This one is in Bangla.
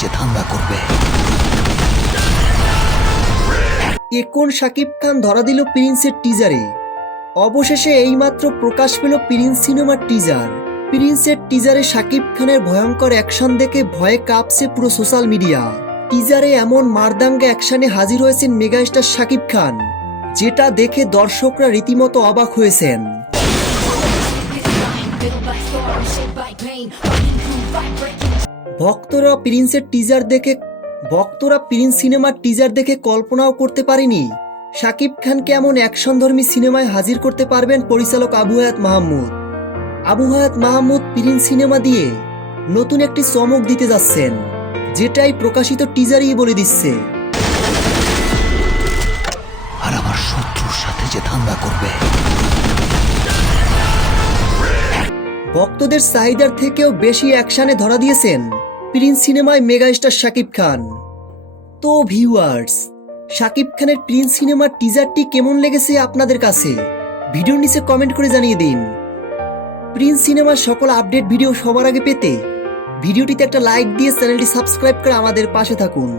যে ধান্দা করবে। এখন শাকিব খান ধরা দিল প্রিন্সের টিজারে। অবশেষে এইমাত্র প্রকাশ পেল প্রিন্স সিনেমার টিজার। প্রিন্সের টিজারে শাকিব খানের ভয়ঙ্কর অ্যাকশন দেখে ভয়ে কাঁপছে পুরো সোশ্যাল মিডিয়া। টিজারে এমন মারদাঙ্গা অ্যাকশনে হাজির হয়েছেন মেগাস্টার শাকিব খান, যেটা দেখে দর্শকরা রীতিমতো অবাক হয়েছেন। ভক্তরা প্রিন্স সিনেমার টিজার দেখে কল্পনাও করতে পারেনি শাকিব খানকে এমন অ্যাকশনধর্মী সিনেমায় হাজির করতে পারবেন পরিচালক আবু হায়াত মাহমুদ। আবু হায়াত মাহমুদ প্রিন্স সিনেমা দিয়ে নতুন একটি চমক দিতে যাচ্ছেন, যেটাই প্রকাশিত টিজারই বলে দিচ্ছে। আর আমার শত্রুর সাথে যে ধান্দা করবে। ভক্তদের চাহিদার থেকেও বেশি অ্যাকশনে ধরা দিয়েছেন প্রিন্স সিনেমায় মেগাস্টার শাকিব খান। তো ভিউয়ার্স, শাকিব খানের প্রিন্স সিনেমার টিজারটি কেমন লেগেছে আপনাদের কাছে? ভিডিওর নিচে কমেন্ট করে জানিয়ে দিন। প্রিন্স সিনেমার সকল আপডেট ভিডিও সবার আগে পেতে ভিডিওটিতে একটা লাইক দিয়ে চ্যানেলটি সাবস্ক্রাইব করে আমাদের পাশে থাকুন।